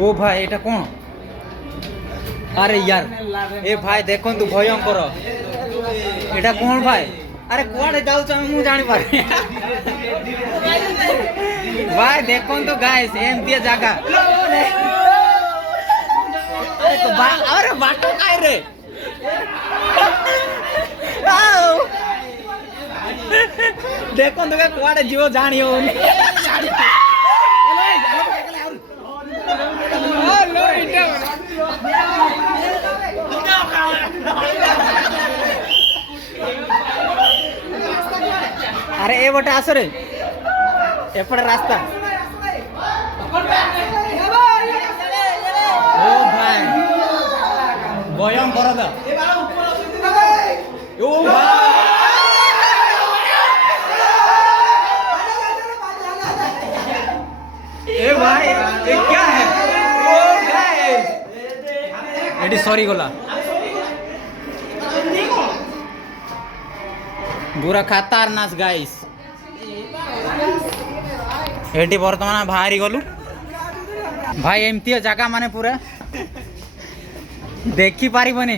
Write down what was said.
ओ भाई एटा कौन अरे यार ए भाई देखो तू भयंकर एटा कौन भाई अरे कुआडे जाऊ मु जानी पारे भाई देखो तो गाइस एमती जगह अरे बाटो काय रे देखो तो कुआडे जीव जानी हो अरे ए बटे आस रे एपटे रास्ता ओ भाई बयम कर द ओ ए भाई ये क्या है ओ गाइस एडी सॉरी गला पूरा खतरनाक गाइस एटी बर्तमान बाहरी गलु भाई एमती जगह माने पूरा देखी पारिबनी।